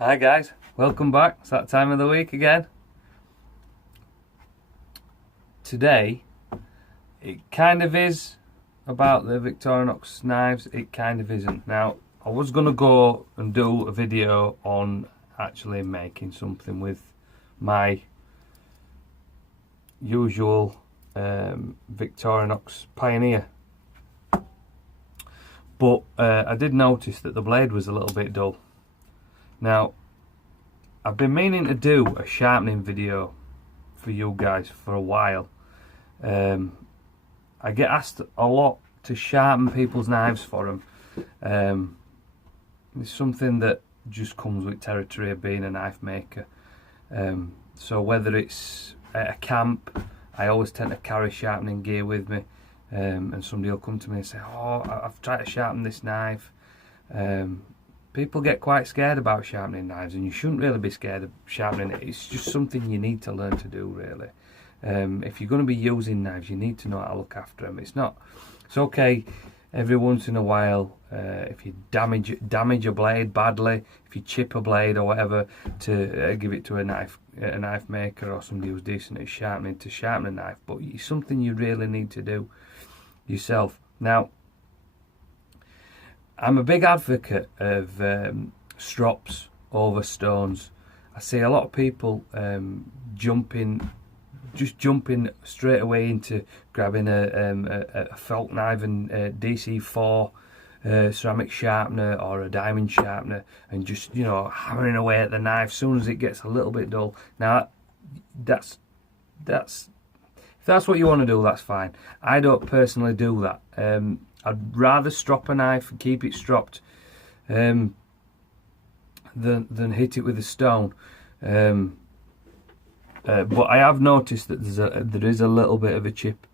Hi guys, welcome back. It's that time of the week again. Today, it kind of is about the Victorinox knives, it kind of isn't. Now, I was going to go and do a video on actually making something with my usual Victorinox Pioneer. But I did notice that the blade was a little bit dull. Now, I've been meaning to do a sharpening video for you guys for a while. I get asked a lot to sharpen people's knives for them. It's something that just comes with territory of being a knife maker. So whether it's at a camp, I always tend to carry sharpening gear with me. And somebody will come to me and say, "Oh, I've tried to sharpen this knife." People get quite scared about sharpening knives, and you shouldn't really be scared of sharpening it. It's just something you need to learn to do, really. If you're going to be using knives, you need to know how to look after them. It's okay every once in a while, if you damage a blade badly, if you chip a blade or whatever, to give it to a knife maker or somebody who's decent at sharpening to sharpen a knife. But it's something you really need to do yourself. Now, I'm a big advocate of strops over stones. I see a lot of people jumping straight away into grabbing a felt knife and a DC4 ceramic sharpener or a diamond sharpener and just, you know, hammering away at the knife as soon as it gets a little bit dull. Now, if that's what you want to do, that's fine. I don't personally do that. I'd rather strop a knife and keep it stropped than hit it with a stone. But I have noticed that there is a little bit of a chip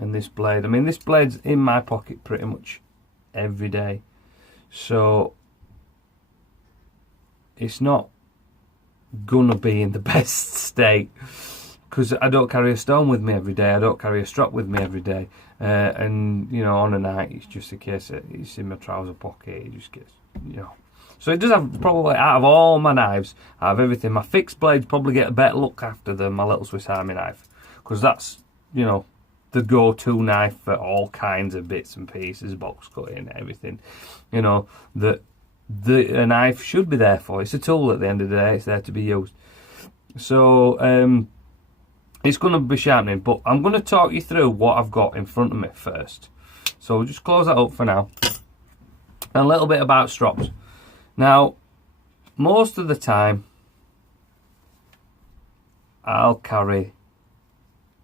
in this blade. I mean, this blade's in my pocket pretty much every day, so it's not gonna be in the best state, because I don't carry a stone with me every day, I don't carry a strop with me every day, and you know, on a night it's just a case that it's in my trouser pocket, it just gets, you know. So it does have, probably out of all my knives, out of everything, my fixed blades probably get a better look after than my little Swiss Army knife, because that's, you know, the go-to knife for all kinds of bits and pieces, box cutting, everything, you know, that a knife should be there for. It's a tool at the end of the day, it's there to be used. So it's going to be sharpening, but I'm going to talk you through what I've got in front of me first. So we'll just close that up for now. And a little bit about strops. Now, most of the time, I'll carry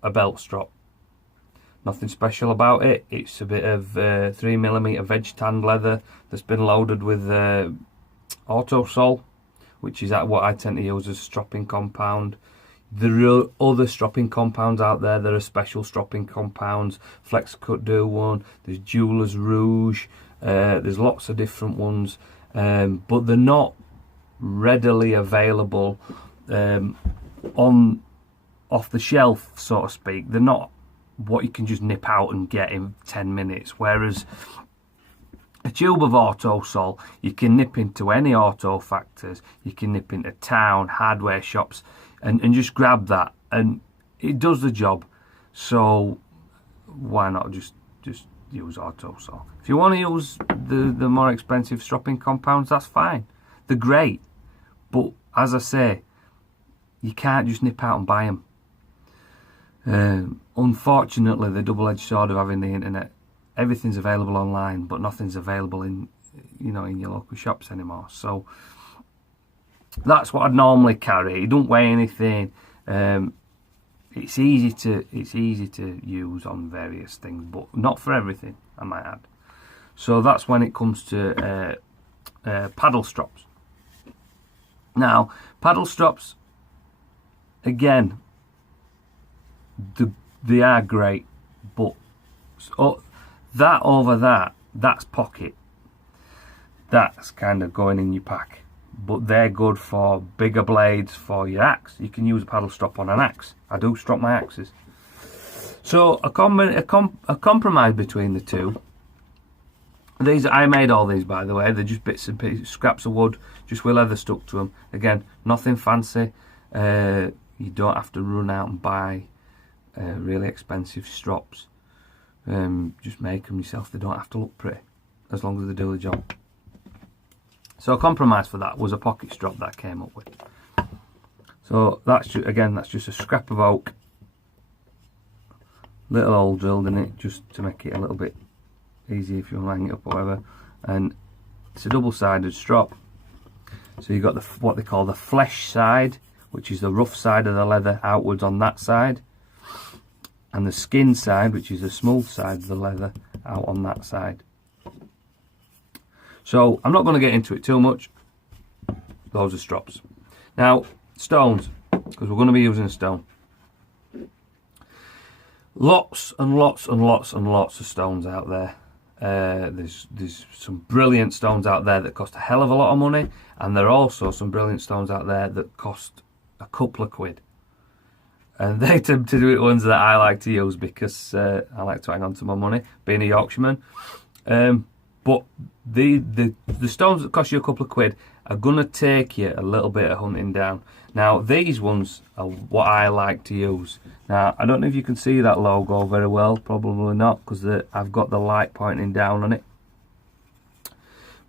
a belt strop. Nothing special about it. It's a bit of 3mm veg tanned leather that's been loaded with autosol, which is what I tend to use as stropping compound. There are other stropping compounds out there. There are special stropping compounds. FlexCut do one. There's Jeweler's Rouge. There's lots of different ones, but they're not readily available off the shelf, so to speak. They're not what you can just nip out and get in 10 minutes. Whereas a tube of autosol, you can nip into any auto factors. You can nip into town, hardware shops, and just grab that, and it does the job. So why not just use autosol? If you want to use the more expensive stropping compounds, that's fine, they're great, but as I say, you can't just nip out and buy them. Unfortunately, the double-edged sword of having the internet, everything's available online, but nothing's available in your local shops anymore. So that's what I'd normally carry. It don't weigh anything. It's easy to use on various things, but not for everything, I might add. So that's when it comes to paddle strops. Now, paddle strops, again, they are great, but that's pocket. That's kind of going in your pack. But they're good for bigger blades for your axe. You can use a paddle strop on an axe. I do strop my axes. So a compromise between the two These, I made all these, by the way. They're just bits and pieces, scraps of wood, just with leather stuck to them. Again, nothing fancy. You don't have to run out and buy really expensive strops. Just make them yourself. They don't have to look pretty, as long as they do the job. So a compromise for that was a pocket strop that I came up with. So that's just, again, that's just a scrap of oak, little hole drilled in it, just to make it a little bit easy if you want to hang it up or whatever. And it's a double-sided strop. So you've got the what they call the flesh side, which is the rough side of the leather outwards on that side, and the skin side, which is the smooth side of the leather, out on that side. So I'm not going to get into it too much. Those are strops. Now stones, because we're going to be using a stone. Lots and lots and lots and lots of stones out there. There's some brilliant stones out there that cost a hell of a lot of money, and there are also some brilliant stones out there that cost a couple of quid. And they tend to be ones that I like to use because I like to hang on to my money, being a Yorkshireman. But the stones that cost you a couple of quid are gonna take you a little bit of hunting down. Now these ones are what I like to use. Now I don't know if you can see that logo very well, probably not, because I've got the light pointing down on it.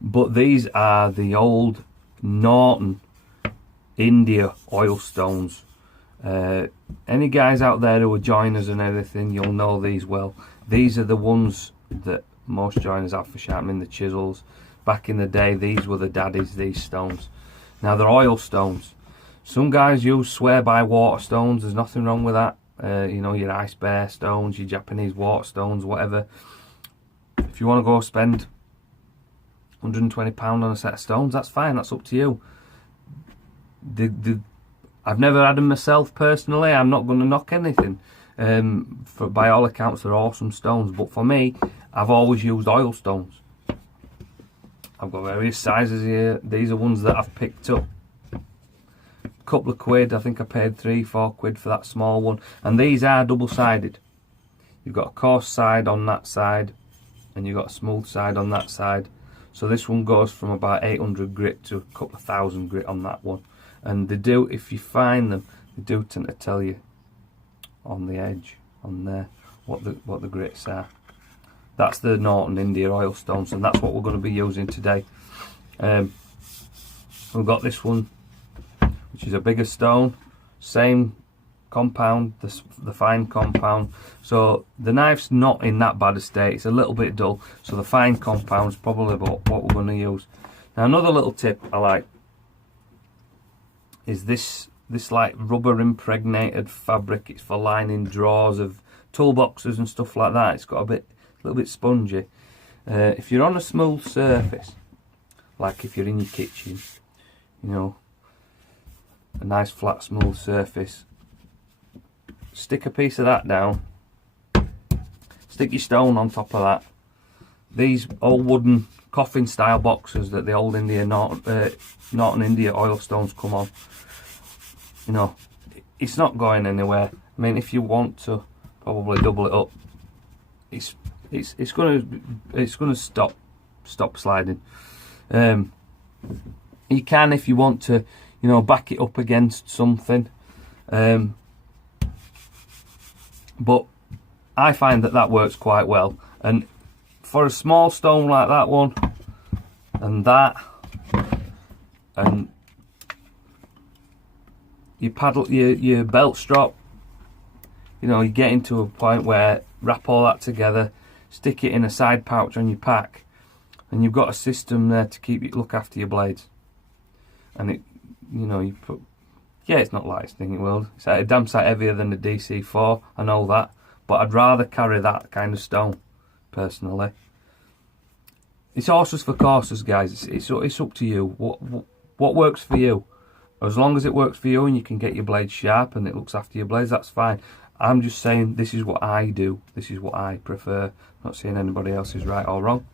But these are the old Norton India oil stones. Any guys out there who are joiners and everything, you'll know these well. These are the ones that most joiners have for sharpening the chisels. Back in the day, these were the daddies, these stones. Now they're oil stones. Some guys use swear by water stones. There's nothing wrong with that. You know, your ice bear stones, your Japanese water stones, whatever. If you want to go spend £120 on a set of stones, that's fine, that's up to you. I've never had them myself personally. I'm not going to knock anything. By all accounts, they're awesome stones, but for me, I've always used oil stones. I've got various sizes here. These are ones that I've picked up. A couple of quid. I think I paid 3-4 quid for that small one. And these are double-sided. You've got a coarse side on that side, and you've got a smooth side on that side. So this one goes from about 800 grit to a couple of thousand grit on that one. And they do, if you find them, they do tend to tell you on the edge, on there, what the grits are. That's the Norton India oil stones, and that's what we're going to be using today. We've got this one, which is a bigger stone, same compound, the fine compound. So the knife's not in that bad a state, it's a little bit dull, so the fine compound's probably what we're going to use. Now another little tip I like is this like rubber impregnated fabric. It's for lining drawers of toolboxes and stuff like that. It's got a little bit spongy. If you're on a smooth surface, like if you're in your kitchen, you know, a nice flat smooth surface, stick a piece of that down, stick your stone on top of that. These old wooden coffin style boxes that the old Norton India oil stones come on, you know, it's not going anywhere. I mean, if you want to probably double it up, it's gonna stop sliding. You can, if you want to, you know, back it up against something, but I find that works quite well. And for a small stone like that one, and that, and your paddle, your belt strap, you know, you get into a point where wrap all that together, stick it in a side pouch on your pack, and you've got a system there to look after your blades. And it, you know, you put, yeah, it's not lightest thing in the world. It's a damn sight heavier than the DC4, I know that, but I'd rather carry that kind of stone, personally. It's horses for courses, guys. It's up to you. What works for you? As long as it works for you and you can get your blades sharp and it looks after your blades, that's fine. I'm just saying this is what I do. This is what I prefer. I'm not saying anybody else is right or wrong.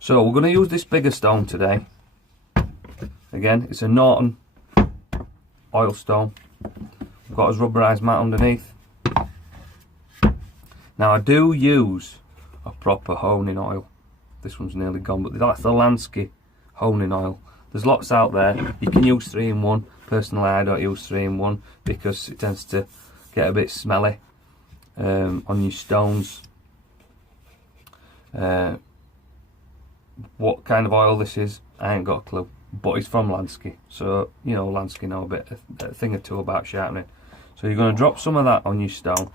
So we're going to use this bigger stone today. Again, it's a Norton oil stone. We've got his rubberized mat underneath. Now I do use a proper honing oil. This one's nearly gone, but that's the Lansky honing oil. There's lots out there. You can use 3-in-1. Personally, I don't use 3-in-1 because it tends to get a bit smelly on your stones. What kind of oil this is, I ain't got a clue, but it's from Lansky, so you know Lansky know a thing or two about sharpening. So you're going to drop some of that on your stone.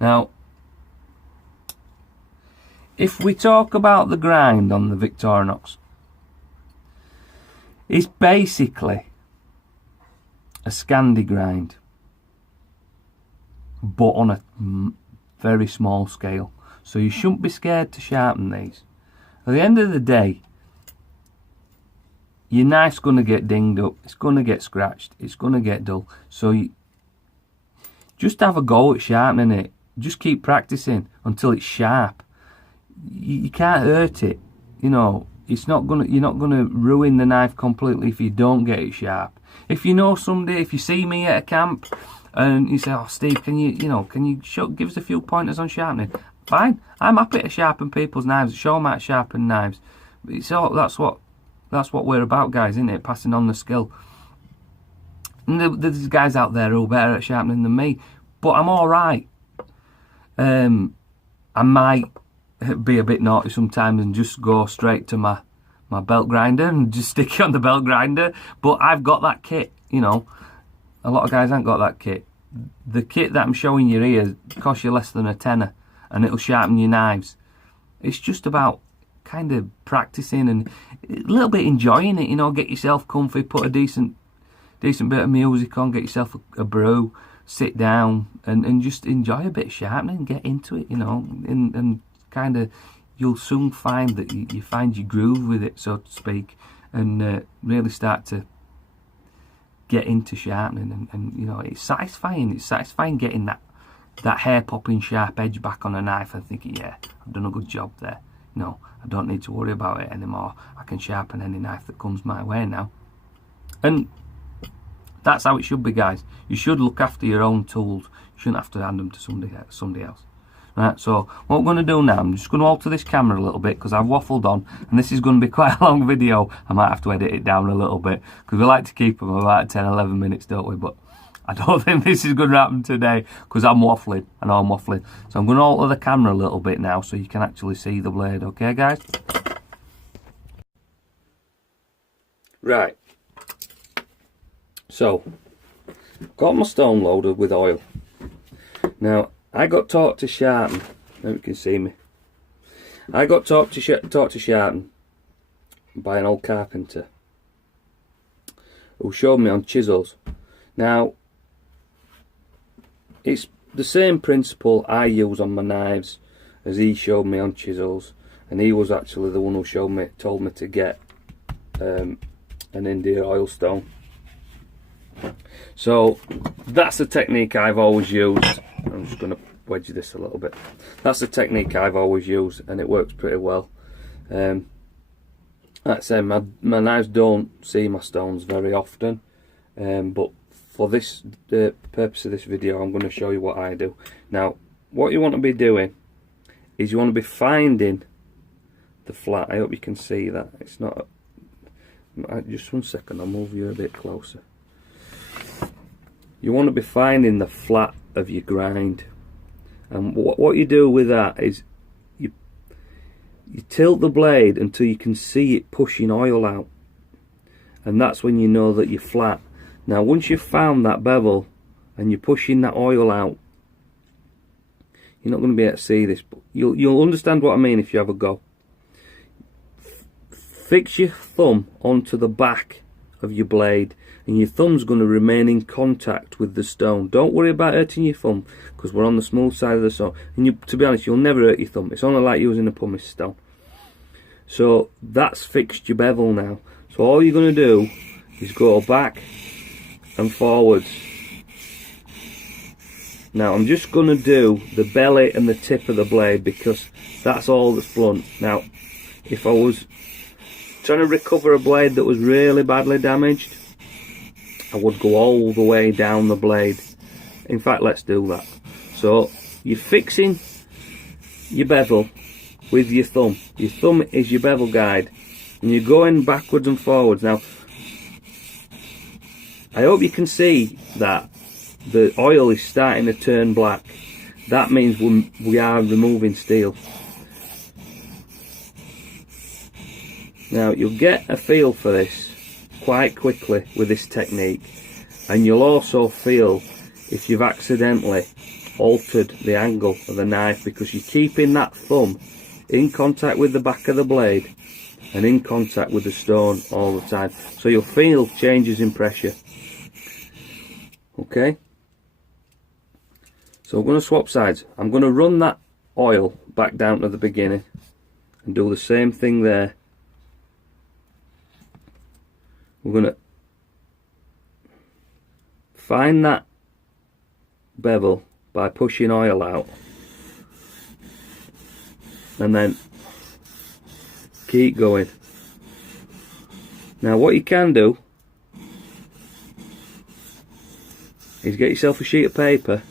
Now, if we talk about the grind on the Victorinox, it's basically a Scandi grind, but on a very small scale. So you shouldn't be scared to sharpen these. At the end of the day, your knife's going to get dinged up, it's going to get scratched, it's going to get dull. So you just have a go at sharpening it. Just keep practicing until it's sharp. You can't hurt it. You know, it's not gonna. You're not gonna ruin the knife completely if you don't get it sharp. If you know someday, if you see me at a camp and you say, "Oh, Steve, can you give us a few pointers on sharpening?" Fine, I'm happy to sharpen people's knives, show them how to sharpen knives. It's all, that's what we're about, guys, isn't it? Passing on the skill. And there's guys out there who are better at sharpening than me, but I'm all right. I might be a bit naughty sometimes and just go straight to my belt grinder and just stick it on the belt grinder, but I've got that kit. You know, a lot of guys haven't got that kit. The kit that I'm showing you here costs you less than a tenner, and it'll sharpen your knives. It's just about kind of practicing and a little bit enjoying it. You know, get yourself comfy, put a decent bit of music on, get yourself a brew, sit down and just enjoy a bit of sharpening, get into it, you know, and kind of you'll soon find that you find your groove with it, so to speak, and really start to get into sharpening, and you know, it's satisfying getting that hair popping sharp edge back on a knife and thinking, yeah, I've done a good job there. You know, I don't need to worry about it anymore. I can sharpen any knife that comes my way now. And that's how it should be, guys. You should look after your own tools. You shouldn't have to hand them to somebody else. Right, so what we're going to do now, I'm just going to alter this camera a little bit because I've waffled on, and this is going to be quite a long video. I might have to edit it down a little bit because we like to keep them about 10-11 minutes, don't we? But I don't think this is going to happen today because I'm waffling. I know I'm waffling. So I'm going to alter the camera a little bit now so you can actually see the blade. Okay, guys? Right. So, got my stone loaded with oil. Now, I got taught to sharpen. Now you can see me. I got taught to sharpen by an old carpenter who showed me on chisels. Now, it's the same principle I use on my knives as he showed me on chisels, and he was actually the one who told me to get an India oil stone. So that's the technique I've always used. I'm just going to wedge this a little bit. That's the technique I've always used, and it works pretty well. Like I say, my knives don't see my stones very often, but for this the purpose of this video, I'm going to show you what I do. Now, what you want to be doing is you want to be finding the flat. I hope you can see that. It's not. Just one second. I'll move you a bit closer. You want to be finding the flat of your grind, and what you do with that is you tilt the blade until you can see it pushing oil out, and that's when you know that you're flat. Now once you've found that bevel and you're pushing that oil out, you're not going to be able to see this, but you'll understand what I mean if you have a go. Fix your thumb onto the back of your blade, and your thumb's going to remain in contact with the stone. Don't worry about hurting your thumb because we're on the smooth side of the stone, and to be honest, you'll never hurt your thumb. It's only like using a pumice stone. So that's fixed your bevel now. So all you're going to do is go back and forwards. Now I'm just going to do the belly and the tip of the blade because that's all that's blunt. Now if I was trying to recover a blade that was really badly damaged, I would go all the way down the blade. In fact, let's do that. So you're fixing your bevel with your thumb. Your thumb is your bevel guide, and you're going backwards and forwards. Now, I hope you can see that the oil is starting to turn black. That means we are removing steel. Now, you'll get a feel for this quite quickly with this technique, and you'll also feel if you've accidentally altered the angle of the knife, because you're keeping that thumb in contact with the back of the blade and in contact with the stone all the time, so you'll feel changes in pressure. Okay, so we're going to swap sides. I'm going to run that oil back down to the beginning and do the same thing there. We're going to find that bevel by pushing oil out, and then keep going. Now, what you can do is get yourself a sheet of paper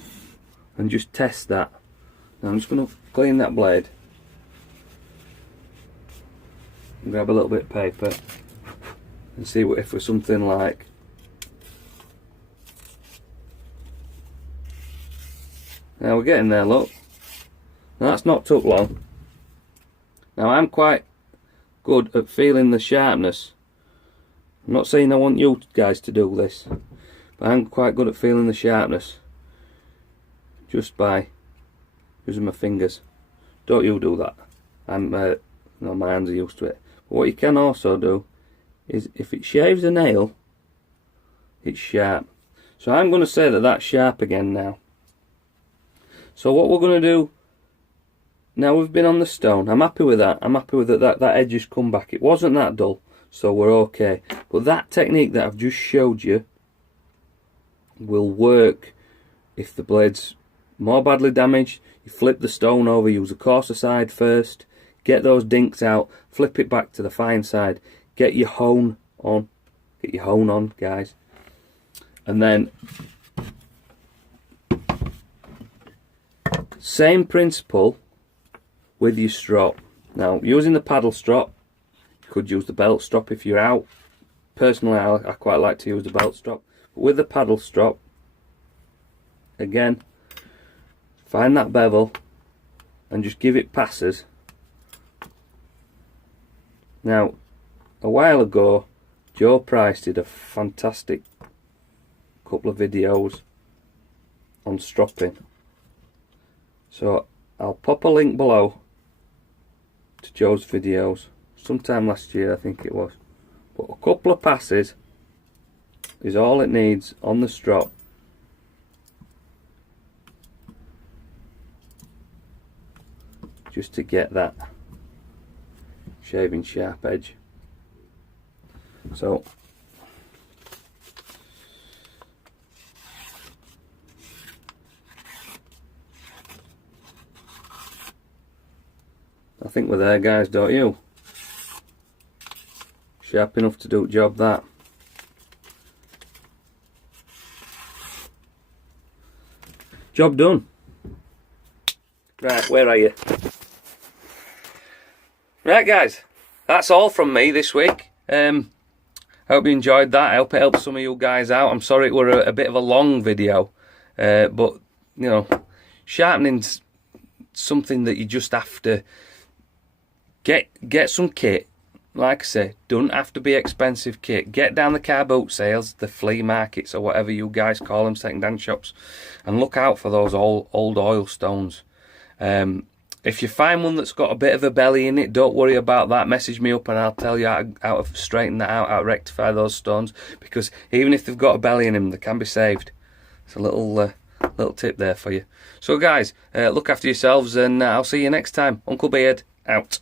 and just test that. Now, I'm just going to clean that blade and grab a little bit of paper and see if we're something like now. We're getting there, look. Now, that's not took long. Now, I'm quite good at feeling the sharpness. I'm not saying I want you guys to do this, but I'm quite good at feeling the sharpness just by using my fingers. Don't you do that. No, my hands are used to it. But what you can also do is, if it shaves a nail, it's sharp. So I'm going to say that that's sharp again now. So what we're going to do now, we've been on the stone. I'm happy with that. I'm happy with that edge has come back. It wasn't that dull, so we're okay. But that technique that I've just showed you will work if the blade's more badly damaged. You flip the stone over, use the coarser side first, get those dinks out, flip it back to the fine side, get your hone on. Get your hone on, guys. And then same principle with your strop. Now, using the paddle strop, you could use the belt strop if you're out. Personally, I quite like to use the belt strop. But with the paddle strop, again, find that bevel and just give it passes. Now, a while ago, Joe Price did a fantastic couple of videos on stropping. So I'll pop a link below to Joe's videos, sometime last year I think it was. But a couple of passes is all it needs on the strop just to get that shaving sharp edge. So I think we're there, guys, don't you? Sharp enough to do the job, that. Job done. Right, where are you? Right, guys, that's all from me this week. I hope you enjoyed that. I hope it helped some of you guys out. I'm sorry it were a bit of a long video, but you know, sharpening's something that you just have to get some kit. Like I say, don't have to be expensive kit. Get down the car boot sales, the flea markets, or whatever you guys call them, second-hand shops, and look out for those old oil stones. If you find one that's got a bit of a belly in it, don't worry about that. Message me up and I'll tell you how to straighten that out, how to rectify those stones. Because even if they've got a belly in them, they can be saved. It's a little tip there for you. So guys, look after yourselves, and I'll see you next time. Uncle Beard, out.